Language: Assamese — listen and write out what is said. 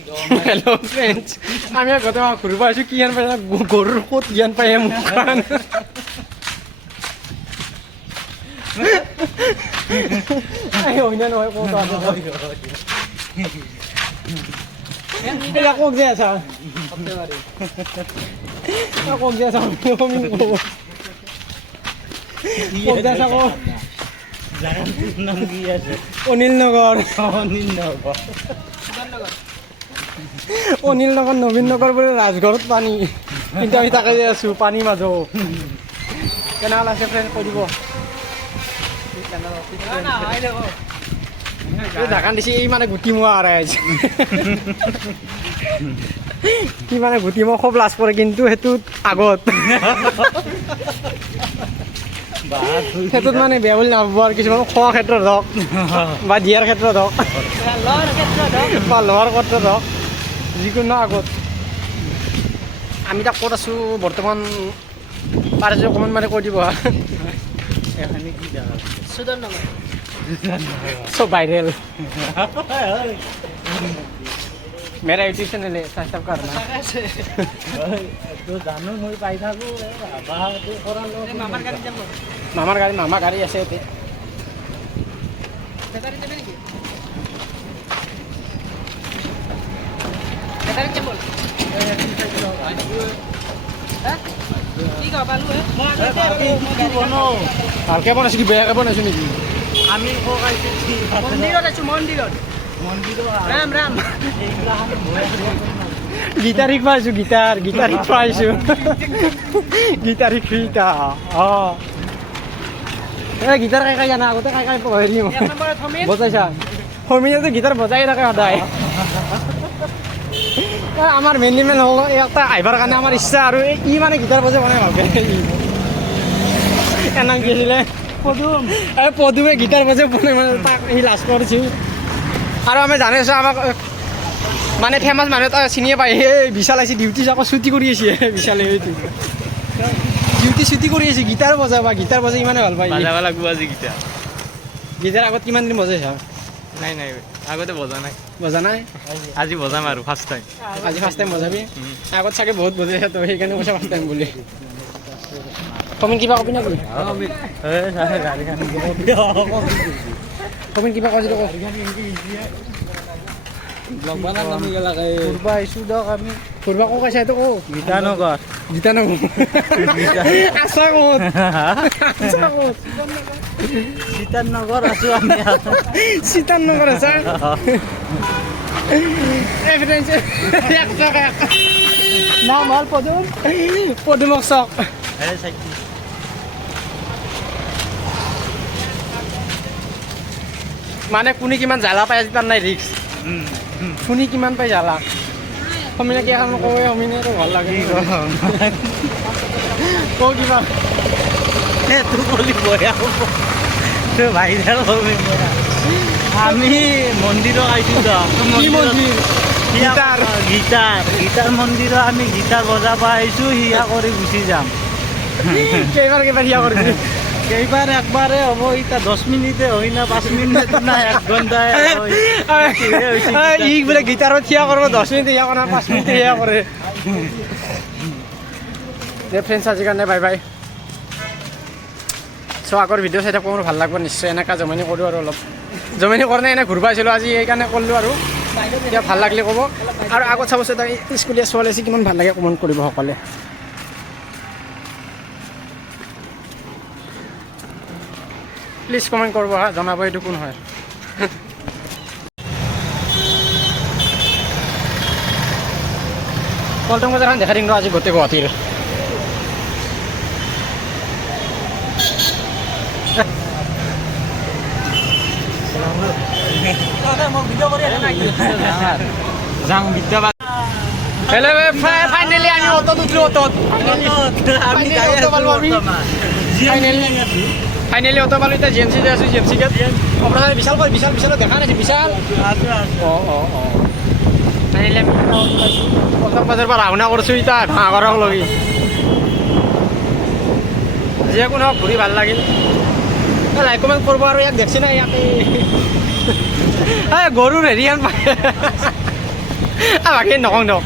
हेलो फ्रेंड्स আমি গত মাহ ঘুরবা আছো কি জান পাই গরুর কত জ্ঞান পাই মুখান আই ওইনা নয় কত আছে এটা কোক যে আছে করতে পারি কোক যে আছে আমি কোক যে আছে জায়গার নাম কি আছে? অনিলনগর অনিলনগর নবীননগর বলে ৰাজঘৰত পানী কিন্তু আমি তাকে যে আছো পানী মাজো কেনাল আছে ফ্ৰেণ্ড কৈ দিব ঢাকান দিছে এই মানে গুটি মোৱা আৰাই আছে কি মানে গুটি মোৱা খুব লাজ পৰে কিন্তু সেইটোত আগত ক্ষেত্ৰত মানে বেয়া বুলি নাভাবো আৰু কিছুমান খোৱা ক্ষেত্ৰত হওক বা দিয়াৰ ক্ষেত্ৰত হওক বা লোৱাৰ ক্ষেত্ৰত হওক যিকোনো আগত আমি তাক ক'ত আছোঁ বৰ্তমান পাৰে যদি অকণমান মানে কৈ দিব এখানে কি জায়গা? সব ভাইৰেল मेरा यूट्यूब चैनल है सब्सक्राइब करना তো জানো মই পাই থাকো বাবাটো কৰা লোক মামাৰ গাড়ী আছে ইয়াতে ভালকে বনাইছো কি বেয়াকে বনাইছো নেকি আমি মন্দিৰত আছো মন্দিৰত মন্দিৰ ৰাম ৰাম গীটাৰ শিকবাইছো গীটাৰ শিকবাইছো গীটাৰ শিকা গীটাৰ কাই জানা আগতে কাই হেৰি বজাইছা সমিয়াটো গীটাৰ বজাই থাকে সদায় আমাৰ মেইনলি মেন হ'ল এটা আহিবৰ কাৰণে আমাৰ ইচ্ছা আৰু ই মানে গীটাৰ বজাই বনাই ভালকে এনাম গৈছিলে পদুমে গীটাৰ বজাই বনাই মানে তাক সি লাজ কৰিছোঁ আৰু আমি জানিছোঁ আমাক মানে ফেমাছ মানুহ এটা চিনিয়ে পায় সেই বিশাল আহিছে ডিউটি আকৌ ছুটি কৰি আছে বিশালে সেইটো ডিউটি কৰি আছে গীটাৰ বজাই ইমানে ভাল পায় বাজাব লাগিব আজি গীটাৰ আগত কিমান দিন বজাইছা নাই আগতে বজা নাই আজি বজাম আৰু ফাৰ্ষ্ট টাইম আজি ফাৰ্ষ্ট টাইম বজাবি আগত চাগে বহুত বজাইছা তো সেইকাৰণে কৈছা ফাৰ্ষ্ট টাইম বুলি কমেন কিবা কবি নেকি কমেন কিবা কৈছিলো ফুৰবা আহিছোঁ দিয়ক আমি ফুৰবা কো কৈছা এইটো কো গীতানগৰ আছা ক'ত সীতানগৰ আছোঁ আমি সীতানগৰ আছা নাম হ'ল পদুমক চক মানে কোনে কিমান জ্বালা পাই আজি তাৰ নাই ৰিক্স শুনি কিমান পাই জ্বালা সমিনে কি এখন কয় সমিনেতো ভাল লাগে কওঁ কিবা তোৰ বুলি বয়া তোৰ ভাইৰেল হবে আমি মন্দিৰত আহিছোঁ কি মন্দিৰ গীতাৰ মন্দিৰত আমি গীটাৰ বজাব আহিছোঁ হিয়া কৰি গুচি যাম কেইবাৰ হিয়া কৰিবি এইবাৰ একবাৰে হ'ব এতিয়া 10 মিনিটে হয় না 5 মিনিট না 1 ঘণ্টাই ই বোলে গীটাৰত থিয়া কৰিব 10 মিনিট থিয়া কৰা 5 মিনিট থিয়া কৰে ফ্ৰেণ্ডছ আজিৰ কাৰণে বাই বাই চ' আগৰ ভিডিঅ' চাই থাকোঁ মোৰ ভাল লাগিব নিশ্চয় এনেকুৱা জমনি কৰোঁ আৰু অলপ জমনি কৰা নাই এনে ঘূৰিব আহিছিলোঁ আজি সেইকাৰণে কৰিলোঁ আৰু এতিয়া ভাল লাগিলে ক'ব আৰু আগত চাবচোন তাই স্কুলীয়া ছোৱালী আছে কিমান ভাল লাগে কমেণ্ট কৰিব সকলোৱে প্লিজ কমেণ্ট কৰিব হা জনাব এইটো কোন হয় পল্টন বজাৰখন দেখাই দিম আজি গোটেই গুৱাহাটীৰ ফাইনেলি আমি অটোত উঠলো ফাইনেলি অটো পালোঁ এতিয়া জি এম চি আছোঁ জি এম চি গেট আপোনাৰ বিশালত দেখা নাছিল বিশাল ফাইনেলি আমি পল্টন বজাৰৰ পৰা ৰাওনা কৰিছোঁ এতিয়া ভাঙাঘৰক লগি যিকোনো হওক ঘূৰি ভাল লাগিল লাইক কমেণ্ট কৰিব আৰু ইয়াক দেখছি নাই ইয়াতে গৰুৰ হেৰি বাকী নকওঁ দিয়ক